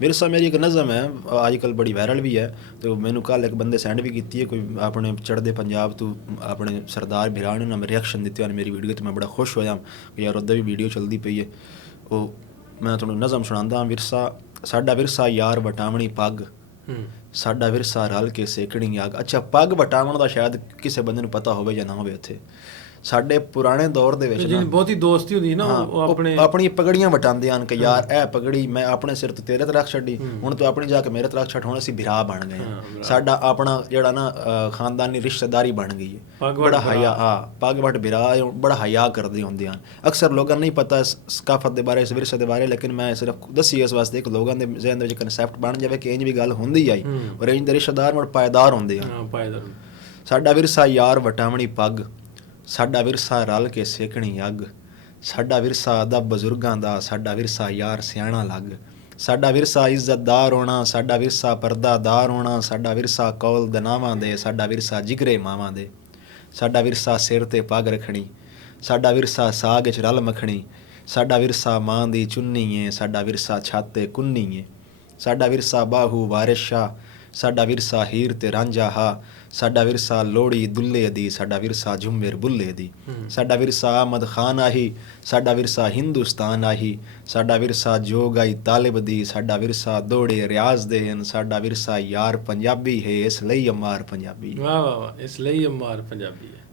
ਵਿਰਸਾ ਮੇਰੀ ਇੱਕ ਨਜ਼ਮ ਹੈ, ਅੱਜ ਕੱਲ੍ਹ ਬੜੀ ਵਾਇਰਲ ਵੀ ਹੈ ਅਤੇ ਮੈਨੂੰ ਕੱਲ੍ਹ ਇੱਕ ਬੰਦੇ ਸੈਂਡ ਵੀ ਕੀਤੀ ਹੈ, ਕੋਈ ਆਪਣੇ ਚੜ੍ਹਦੇ ਪੰਜਾਬ ਤੋਂ ਆਪਣੇ ਸਰਦਾਰ ਬਿਰਾਨ ਨੇ ਮੈਂ ਰਿਐਕਸ਼ਨ ਦਿੱਤੇ ਹਨ ਮੇਰੀ ਵੀਡੀਓ 'ਤੇ। ਮੈਂ ਬੜਾ ਖੁਸ਼ ਹੋਇਆ ਯਾਰ ਉੱਦਾਂ ਵੀ ਵੀਡੀਓ ਚੱਲਦੀ ਪਈ ਹੈ। ਉਹ ਮੈਂ ਤੁਹਾਨੂੰ ਨਜ਼ਮ ਸੁਣਾਉਂਦਾ ਹਾਂ। ਵਿਰਸਾ ਸਾਡਾ ਵਿਰਸਾ ਯਾਰ ਵਟਾਵਣੀ ਪੱਗ, ਸਾਡਾ ਵਿਰਸਾ ਰਲ ਕੇ ਸੇਕਣੀ ਅੱਗ। ਅੱਛਾ, ਪੱਗ ਵਟਾਵਣ ਦਾ ਸ਼ਾਇਦ ਕਿਸੇ ਬੰਦੇ ਨੂੰ ਪਤਾ ਹੋਵੇ ਜਾਂ ਨਾ ਹੋਵੇ। ਇੱਥੇ ਸਾਡੇ ਪੁਰਾਣੇ ਦੌਰ ਦੇ ਵਿੱਚ ਜਿਹਨੂੰ ਬਹੁਤੀ ਦੋਸਤੀ ਹੁੰਦੀ ਨਾ, ਉਹ ਆਪਣੇ ਆਪਣੀ ਪਗੜੀਆਂ ਵਟਾਉਂਦੇ ਹਨ ਕਿ ਯਾਰ ਇਹ ਪਗੜੀ ਮੈਂ ਆਪਣੇ ਸਿਰ ਤੋਂ ਤੇਰੇ ਤੇ ਰੱਖ ਛੱਡੀ, ਹੁਣ ਤੂੰ ਆਪਣੀ ਜਾ ਕੇ ਮੇਰੇ ਤੇ ਰੱਖ ਛੱਡ, ਹੁਣ ਅਸੀਂ ਭਰਾ ਬਣ ਗਏ ਹਾਂ। ਸਾਡਾ ਆਪਣਾ ਜਿਹੜਾ ਨਾ ਖਾਨਦਾਨੀ ਰਿਸ਼ਤੇਦਾਰੀ ਬਣ ਗਈ ਹੈ। ਬੜਾ ਹਯਾ, ਪੱਗ ਵਟ ਭਰਾ ਬੜਾ ਹਯਾ ਕਰਦੇ ਹੁੰਦੇ ਹਨ। ਅਕਸਰ ਲੋਕਾਂ ਨੂੰ ਨਹੀਂ ਪਤਾ ਇਸ ਸਕਾਫਤ ਦੇ ਬਾਰੇ, ਇਸ ਵਿਰਸੇ ਦੇ ਬਾਰੇ, ਲੇਕਿਨ ਮੈਂ ਸਿਰਫ ਦੱਸੀ ਇਸ ਵਾਸਤੇ ਕਿ ਲੋਕਾਂ ਦੇ ਜ਼ਿਹਨ ਦੇ ਵਿੱਚ ਕਨਸੈਪਟ ਬਣ ਜਾਵੇ ਕਿ ਇੰਝ ਵੀ ਗੱਲ ਹੁੰਦੀ ਆਈ ਔਰ ਇੰਝ ਦੇ ਰਿਸ਼ਤੇਦਾਰ ਮੁੜ ਪਾਏਦਾਰ ਹੁੰਦੇ ਹਨ। ਸਾਡਾ ਵਿਰਸਾ ਯਾਰ ਵਟਾਵਣੀ ਪੱਗ, ਸਾਡਾ ਵਿਰਸਾ ਰਲ ਕੇ ਸੇਕਣੀ ਅੱਗ, ਸਾਡਾ ਵਿਰਸਾ ਅਦਬ ਬਜ਼ੁਰਗਾਂ ਦਾ, ਸਾਡਾ ਵਿਰਸਾ ਯਾਰ ਸਿਆਣਾ ਲੱਗ, ਸਾਡਾ ਵਿਰਸਾ ਇੱਜ਼ਤਦਾਰ ਹੋਣਾ, ਸਾਡਾ ਵਿਰਸਾ ਪਰਦਾਦਾਰ ਹੋਣਾ, ਸਾਡਾ ਵਿਰਸਾ ਕੌਲ ਦਨਾਵਾਂ ਦੇ, ਸਾਡਾ ਵਿਰਸਾ ਜਿਗਰੇ ਮਾਵਾਂ ਦੇ, ਸਾਡਾ ਵਿਰਸਾ ਸਿਰ 'ਤੇ ਪੱਗ ਰੱਖਣੀ, ਸਾਡਾ ਵਿਰਸਾ ਸਾਗ 'ਚ ਰਲ ਮੱਖਣੀ, ਸਾਡਾ ਵਿਰਸਾ ਮਾਂ ਦੀ ਚੁੰਨੀ ਏ, ਸਾਡਾ ਵਿਰਸਾ ਛੱਤ 'ਤੇ ਕੁੰਨੀ ਏ, ਸਾਡਾ ਵਿਰਸਾ ਬਾਹੂ ਵਾਰਿਸ ਸ਼ਾਹ, ਸਾਡਾ ਵਿਰਸਾ ਹੀਰ ਤੇ ਰਾਂਝਾ ਹਾ, ਸਾਡਾ ਵਿਰਸਾ ਲੋਹੜੀ ਦੁੱਲੇ ਦੀ, ਸਾਡਾ ਵਿਰਸਾ ਝੁੰਮਰ ਬੁੱਲੇ ਦੀ, ਸਾਡਾ ਵਿਰਸਾ ਆਮਦ ਖਾਨ ਆਹੀ, ਸਾਡਾ ਵਿਰਸਾ ਹਿੰਦੁਸਤਾਨ ਆਹੀ, ਸਾਡਾ ਵਿਰਸਾ ਜੋਗ ਆਈ ਤਾਲਿਬ ਦੀ, ਸਾਡਾ ਵਿਰਸਾ ਦੌੜੇ ਰਿਆਜ਼ ਦੇ ਹਨ, ਸਾਡਾ ਵਿਰਸਾ ਯਾਰ ਪੰਜਾਬੀ ਹੈ ਇਸ ਲਈ ਅਮਾਰ ਪੰਜਾਬੀ। ਵਾਹ ਵਾਹ ਵਾਹ, ਇਸ ਲਈ ਅਮਾਰ ਪੰਜਾਬੀ ਹੈ।